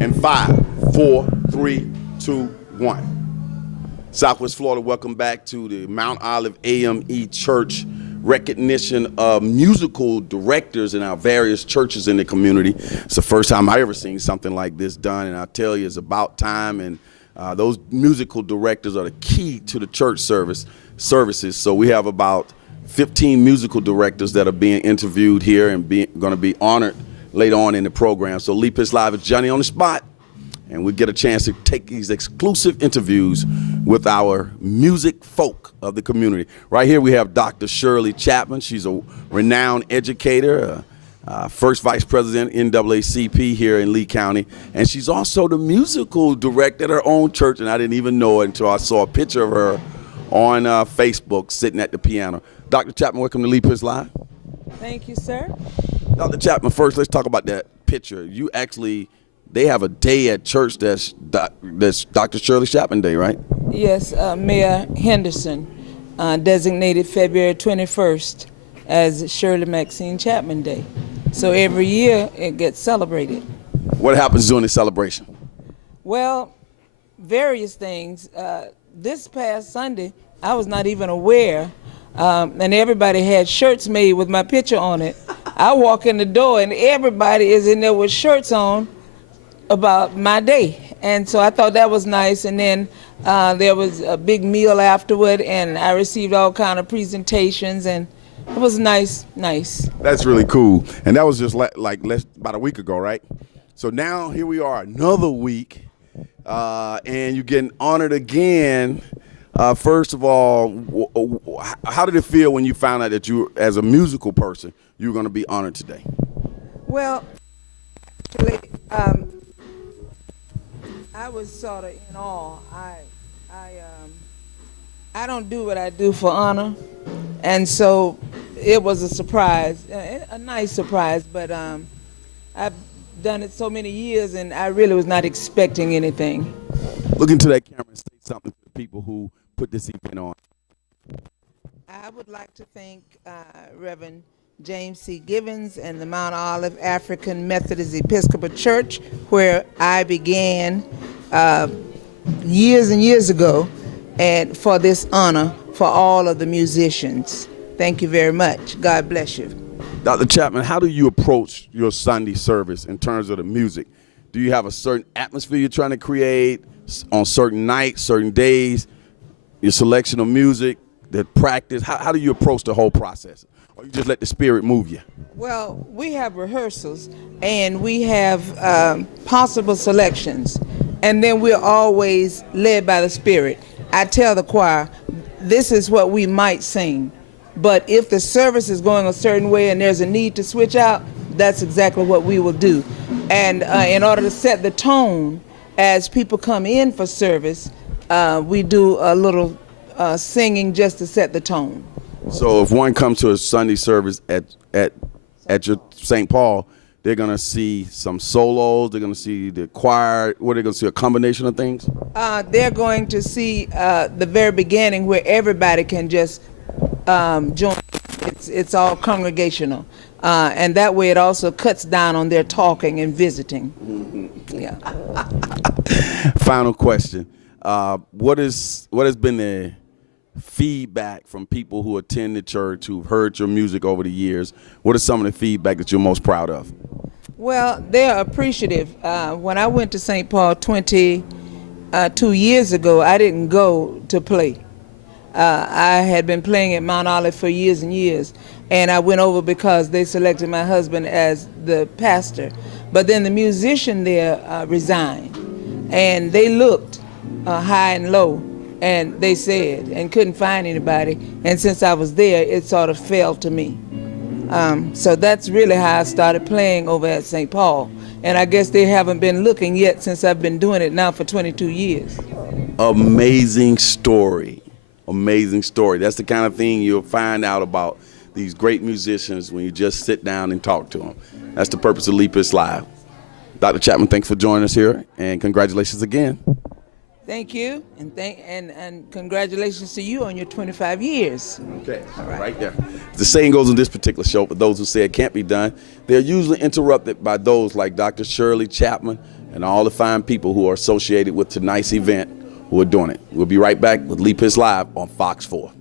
In 5, 4, 3, 2, 1. Southwest Florida, welcome back to the Mount Olive AME Church recognition of musical directors in our various churches in the community. It's the first time I ever seen something like this done, and I tell you, it's about time. And those musical directors are the key to the church services. So we have about 15 musical directors that are being interviewed here and going to be honored later on in the program. So Lee Pitts Live is Johnny on the spot, and we get a chance to take these exclusive interviews with our music folk of the community. Right here we have Dr. Shirley Chapman. She's a renowned educator, first vice president NAACP here in Lee County, and she's also the musical director at her own church, and I didn't even know it until I saw a picture of her on Facebook sitting at the piano. Dr. Chapman, welcome to Lee Pitts Live. Thank you, sir. Dr. Chapman, first let's talk about that picture. They have a day at church that's Dr. Shirley Chapman Day, right? Yes, Mayor Henderson designated February 21st as Shirley Maxine Chapman Day. So every year it gets celebrated. What happens during the celebration? Well, various things. This past Sunday, I was not even aware, and everybody had shirts made with my picture on it. I walk in the door and everybody is in there with shirts on about my day, and so I thought that was nice. And then there was a big meal afterward, and I received all kind of presentations, and it was nice. That's really cool. And that was just about a week ago, right? So now here we are, another week, and you're getting honored again. First of all, how did it feel when you found out that you, as a musical person, you were going to be honored today? Well, actually, I was sort of in awe. I don't do what I do for honor, and so it was a surprise, a nice surprise. But I've done it so many years, and I really was not expecting anything. Look into that camera and say something to the people who put this event on. I would like to thank Reverend James C. Givens and the Mount Olive African Methodist Episcopal Church, where I began years and years ago, and for this honor for all of the musicians. Thank you very much. God bless you. Dr. Chapman, how do you approach your Sunday service in terms of the music? Do you have a certain atmosphere you're trying to create on certain nights, certain days, your selection of music, the practice? How do you approach the whole process? Or you just let the spirit move you? Well, we have rehearsals, and we have possible selections, and then we're always led by the spirit. I tell the choir, this is what we might sing, but if the service is going a certain way and there's a need to switch out, that's exactly what we will do. And in order to set the tone, as people come in for service, we do a little singing just to set the tone. So if one comes to a Sunday service at your St. Paul, they're going to see some solos, they're going to see the choir, what are they going to see, a combination of things? They're going to see the very beginning where everybody can just join. It's all congregational. And that way it also cuts down on their talking and visiting. Mm-hmm. Yeah. Final question. What has been the feedback from people who attend the church, who've heard your music over the years? What is some of the feedback that you're most proud of? Well, they're appreciative. When I went to St. Paul 22 years ago, I didn't go to play. I had been playing at Mount Olive for years and years, and I went over because they selected my husband as the pastor. But then the musician there resigned, and they looked high and low, and they said, and couldn't find anybody. And since I was there, it sort of fell to me. So that's really how I started playing over at St. Paul. And I guess they haven't been looking yet since I've been doing it now for 22 years. Amazing story. Amazing story. That's the kind of thing you'll find out about these great musicians when you just sit down and talk to them. That's the purpose of Lee Pitts Live. Dr. Chapman, thanks for joining us here, and congratulations again. Thank you, and congratulations to you on your 25 years. Okay, right there. The saying goes in this particular show, for those who say it can't be done, they're usually interrupted by those like Dr. Shirley Chapman and all the fine people who are associated with tonight's event who are doing it. We'll be right back with Lee Pitts Live on Fox 4.